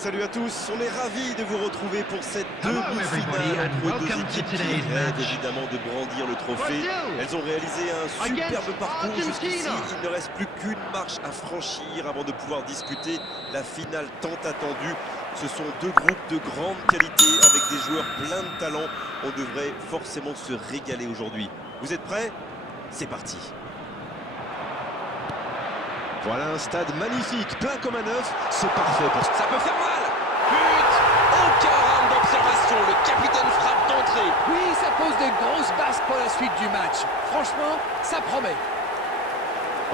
Salut à tous, on est ravis de vous retrouver pour cette Hello, demi-finale everybody, and entre deux welcome to équipes qui today's rêvent match. évidemment de brandir le trophée. Elles ont réalisé un superbe Against parcours jusqu'ici. Argentina. Il ne reste plus qu'une marche à franchir avant de pouvoir disputer la finale tant attendue. Ce sont deux groupes de grande qualité avec des joueurs pleins de talent. On devrait forcément se régaler aujourd'hui. Vous êtes prêts? C'est parti. Voilà un stade magnifique, plein comme un œuf. C'est parfait pour ça. Ça peut faire mal. But. Aucun round d'observation. Le capitaine frappe d'entrée. Oui, ça pose de grosses bases pour la suite du match. Franchement, ça promet.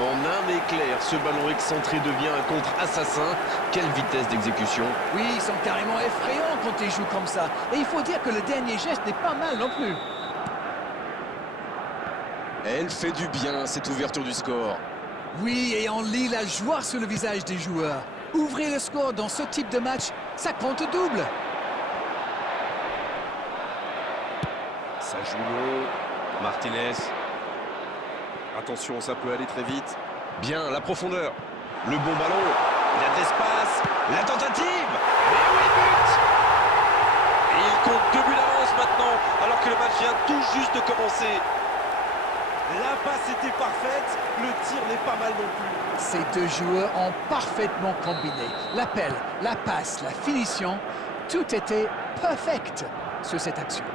En un éclair, ce ballon excentré devient un contre-assassin. Quelle vitesse d'exécution. Oui, ils sont carrément effrayants quand ils jouent comme ça. Et il faut dire que le dernier geste n'est pas mal non plus. Elle fait du bien, cette ouverture du score. Oui, et on lit la joie sur le visage des joueurs. Ouvrir le score dans ce type de match, ça compte double. Ça joue long. Martinez. Attention, ça peut aller très vite. Bien, la profondeur. Le bon ballon. Il a de l'espace. La tentative. Et oui, but. Et il compte 2 buts d'avance maintenant, alors que le match vient tout juste de commencer. La passe était parfaite, le tir n'est pas mal non plus. Ces deux joueurs ont parfaitement combiné. L'appel, la passe, la finition, tout était perfect sur cette action.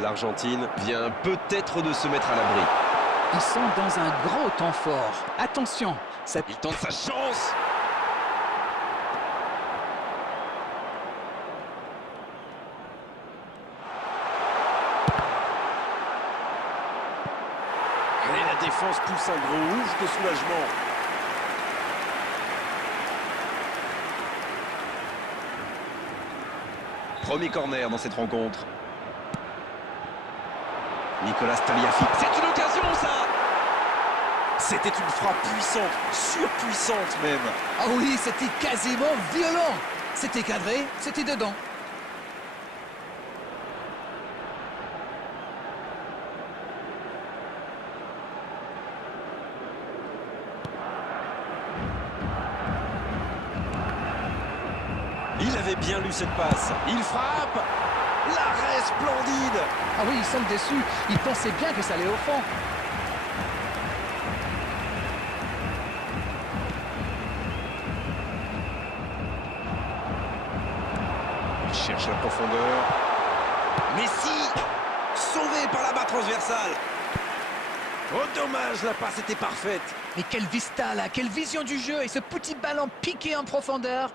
L'Argentine vient peut-être de se mettre à l'abri. Ils sont dans un gros temps fort. Attention, ça... Il tente sa chance. Et la défense pousse un gros ouf de soulagement. Premier corner dans cette rencontre. Nicolas Taliafico. C'est une occasion, ça. C'était une frappe puissante, surpuissante même. Ah oui, c'était quasiment violent. C'était cadré, c'était dedans. Il avait bien lu cette passe. Il frappe. L'arrêt splendide. Ah oui, ils sont déçus. Ils pensaient bien que ça allait au fond. Il cherche la profondeur. Messi, sauvé par la barre transversale. Oh dommage, la passe était parfaite. Mais quelle vista là, quelle vision du jeu et ce petit ballon piqué en profondeur.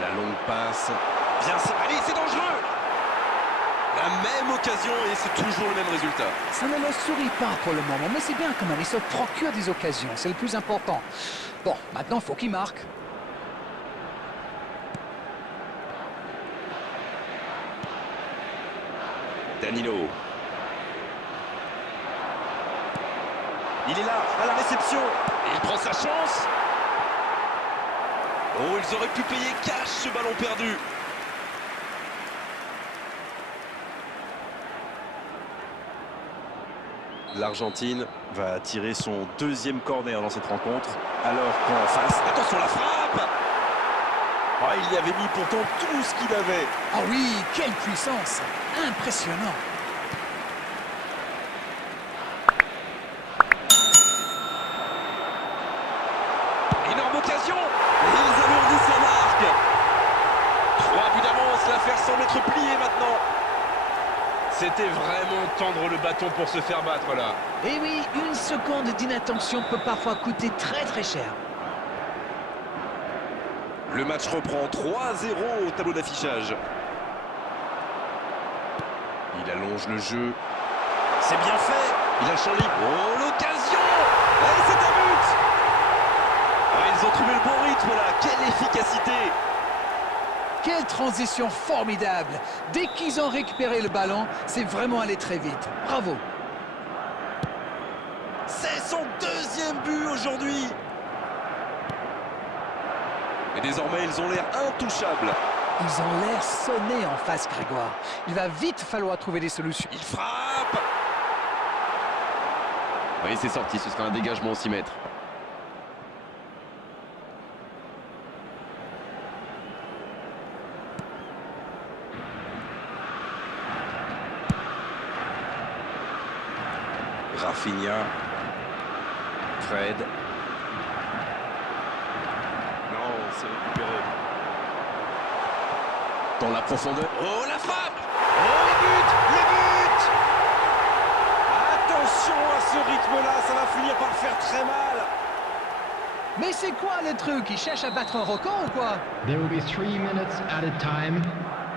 La longue passe. Bien, allez, c'est dangereux. La même occasion et c'est toujours le même résultat. Ça ne leur sourit pas pour le moment, mais c'est bien quand même. Ils se procurent des occasions, c'est le plus important. Bon, maintenant, il faut qu'ils marquent. Danilo. Il est là, à la réception. Et il prend sa chance. Oh, ils auraient pu payer cash ce ballon perdu. L'Argentine va tirer son deuxième corner dans cette rencontre. Alors qu'en face... Attention la frappe. Ah, il y avait mis pourtant tout ce qu'il avait. Ah oui, quelle puissance. Impressionnant. Énorme occasion. Et ils alourdissent la marque. 3 buts d'avance, l'affaire semble être pliée maintenant. C'était vraiment tendre le bâton pour se faire battre là. Et oui, une seconde d'inattention peut parfois coûter très très cher. Le match reprend 3-0 au tableau d'affichage. Il allonge le jeu. C'est bien fait. Il a le champ libre. Oh, l'occasion. Et c'est un but. Ah, ils ont trouvé le bon rythme là. Quelle efficacité. Quelle transition formidable! Dès qu'ils ont récupéré le ballon, c'est vraiment allé très vite. Bravo! but aujourd'hui. Et désormais, ils ont l'air intouchables. Ils ont l'air sonnés en face, Grégoire. Il va vite falloir trouver des solutions. Il frappe. Oui, c'est sorti, ce sera un dégagement au 6 mètres. Rafinha. Fred. Non, c'est récupéré. Dans la profondeur. Oh, la frappe. Oh, le but. Le but. Attention à ce rythme-là, ça va finir par faire très mal. Mais c'est quoi le truc? Il cherche à battre un record ou quoi? There will be 3 minutes added time.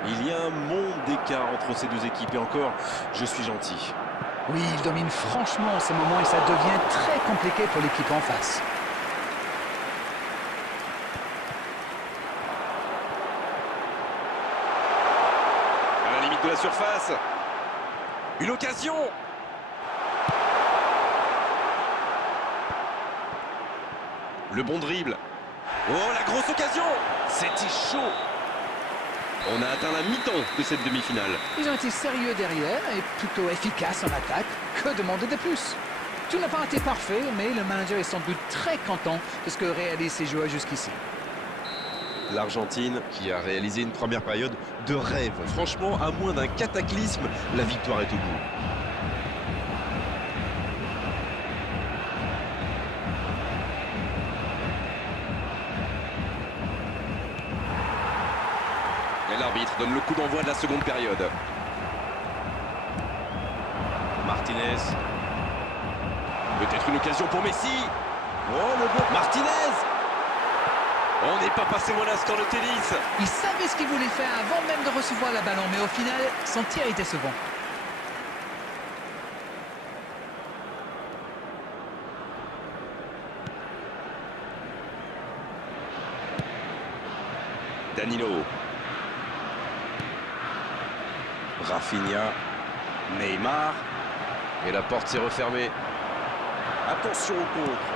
Il y a un monde d'écart entre ces deux équipes et encore, je suis gentil. Oui, il domine franchement en ce moment et ça devient très compliqué pour l'équipe en face. À la limite de la surface. Une occasion. Le bon dribble. Oh, la grosse occasion. C'était chaud. On a atteint la mi-temps de cette demi-finale. Ils ont été sérieux derrière et plutôt efficaces en attaque. Que demander de plus? Tout n'a pas été parfait, mais le manager est sans doute très content de ce que réalisent ses joueurs jusqu'ici. L'Argentine qui a réalisé une première période de rêve. Franchement, à moins d'un cataclysme, la victoire est au bout. Et l'arbitre donne le coup d'envoi de la seconde période. Martinez. Peut-être une occasion pour Messi. Oh, le bon Martinez. On n'est pas passé loin d'un score de tennis. Il savait ce qu'il voulait faire avant même de recevoir la ballon, mais au final, son tir était décevant. Danilo. Rafinha. Neymar. Et la porte s'est refermée. Attention au contre.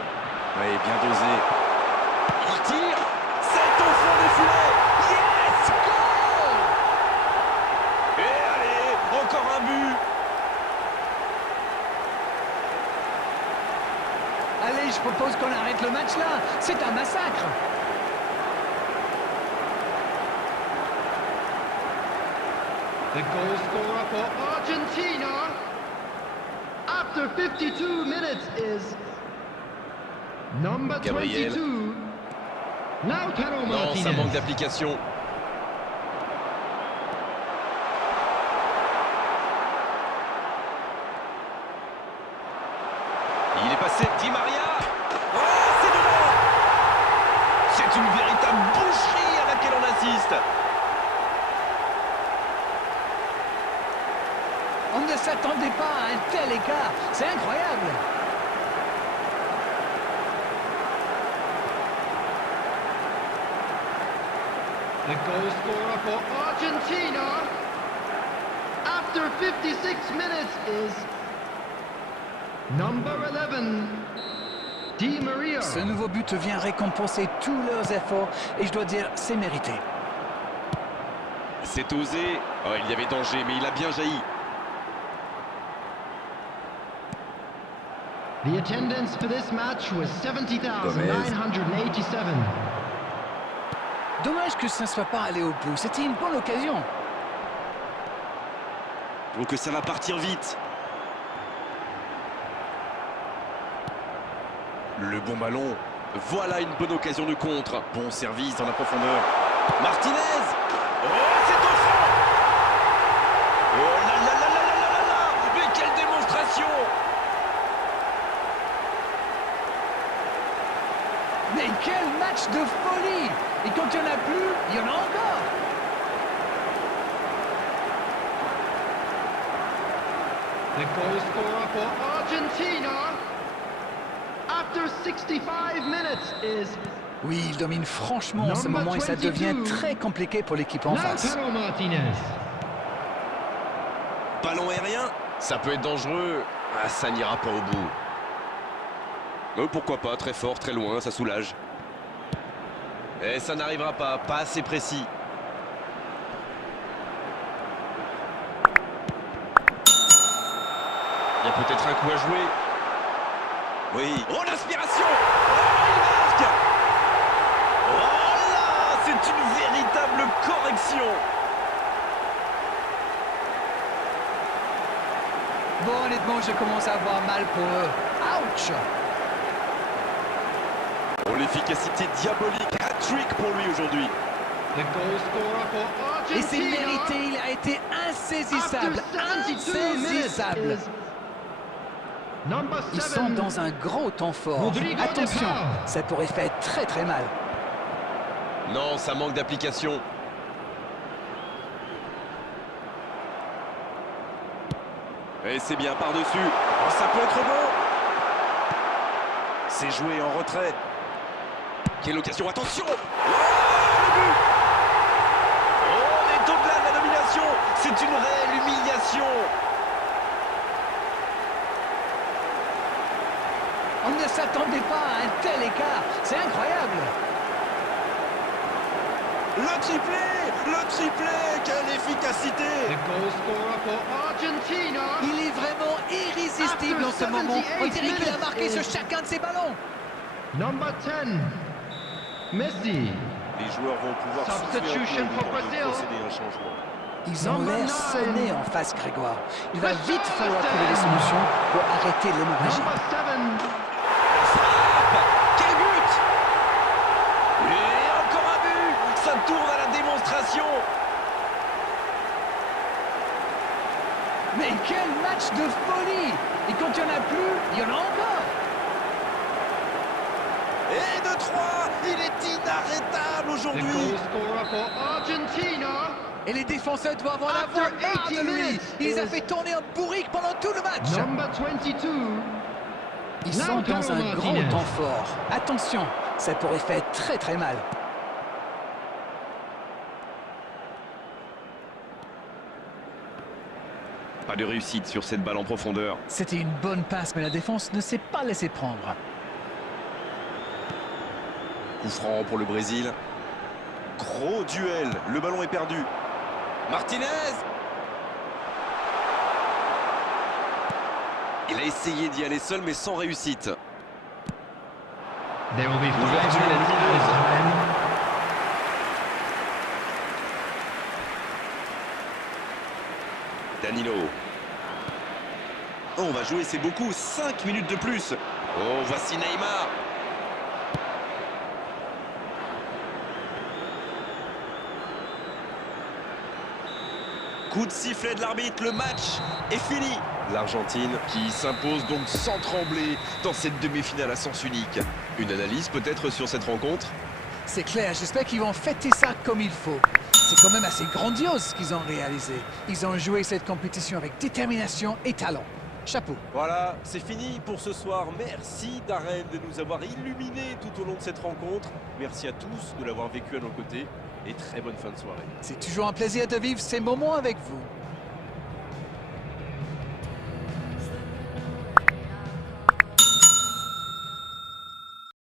Oui, bien dosé. Il tire. C'est au fond des filets. Yes! Goal! Et allez, encore un but. Allez, je propose qu'on arrête le match là. C'est un massacre. The goal scorer for Argentina after 52 minutes is number Gabriel. 22, Lautaro Non, ça manque Martinez. d'application. Il est passé, Di Maria. Oh, c'est dedans. C'est une véritable boucherie à laquelle on assiste. On ne s'attendait pas à un tel écart. C'est incroyable. The goal scorer for Argentina after 56 minutes is number 11, Di Maria. Ce nouveau but vient récompenser tous leurs efforts et je dois dire, c'est mérité. C'est osé. Oh, il y avait danger, mais il a bien jailli. The attendance for this match was 70,987. Dommage que ça ne soit pas allé au bout. C'était une bonne occasion. Donc ça va partir vite. Le bon ballon. Voilà une bonne occasion de contre. Bon service dans la profondeur. Martinez. Oh, c'est au fond. Oh là là là là là là là là. Mais quelle démonstration. Mais quel match de folie! Et quand il n'y en a plus, il y en a encore! The goal scorer for Argentina after 65 minutes is Oui, il domine franchement en ce moment et ça devient très compliqué pour l'équipe en face. Lautaro Martinez. Ballon aérien. Ça peut être dangereux. Ah, ça n'ira pas au bout. Pourquoi pas, très fort, très loin, ça soulage. Et ça n'arrivera pas, pas assez précis. Il y a peut-être un coup à jouer. Oui. Oh, l'aspiration! Oh, il marque! Oh là! C'est une véritable correction! Bon, honnêtement, je commence à avoir mal pour eux. Ouch! Oh, l'efficacité diabolique, hat-trick pour lui aujourd'hui. The goal scorer for Et c'est Argentina. mérité, il a été insaisissable. After 72 minutes Insaisissable. is number Ils 7. sont dans un gros temps fort. Rodrigo Attention, de Paul. ça pourrait faire très très mal. Non, ça manque d'application. Et c'est bien par-dessus. Oh, ça peut être bon. C'est joué en retrait. Quelle occasion, attention! Oh, le but! Oh, on est au-delà de la domination. C'est une réelle humiliation. On ne s'attendait pas à un tel écart. C'est incroyable. Le triplé, quelle efficacité! The goal scorer for Argentina. Il est vraiment irrésistible en ce moment. On dirait qu'il a marqué sur chacun de ses ballons. Number 10. Messi. Les joueurs vont pouvoir Substitution for Brazil. procéder à un changement. Ils ont Number l'air 9. sonnés en face, Grégoire. Il va Christian vite falloir Eriksen. trouver des solutions pour arrêter l'hémorragie. Number 7. Quel but! Et encore un but! Ça tourne à la démonstration! Mais quel match de folie! Et quand il n'y en a plus, il y en a encore! Et de 3, il est inarrêtable The aujourd'hui. goal scorer for Argentina. Et les défenseurs doivent en After avoir marre 80 de lui! minutes, Il les a is- fait tourner en bourrique pendant tout le match! Number 22. Ils sont Lautaro dans un grand Martinez. temps fort. Attention, ça pourrait faire très très mal. Pas de réussite sur cette balle en profondeur. C'était une bonne passe, mais la défense ne s'est pas laissée prendre. Coup franc pour le Brésil. Gros duel, le ballon est perdu. Martinez! Il a essayé d'y aller seul, mais sans réussite. There will be 5 Ouverture minutes lumineuse. added time. Danilo. Oh, on va jouer, c'est beaucoup. 5 minutes de plus. Oh, voici Neymar. Coup de sifflet de l'arbitre, le match est fini. L'Argentine qui s'impose donc sans trembler dans cette demi-finale à sens unique. Une analyse peut-être sur cette rencontre? C'est clair, j'espère qu'ils vont fêter ça comme il faut. C'est quand même assez grandiose ce qu'ils ont réalisé. Ils ont joué cette compétition avec détermination et talent. Chapeau. Voilà, c'est fini pour ce soir. Merci Darren de nous avoir illuminés tout au long de cette rencontre. Merci à tous de l'avoir vécu à nos côtés et très bonne fin de soirée. C'est toujours un plaisir de vivre ces moments avec vous.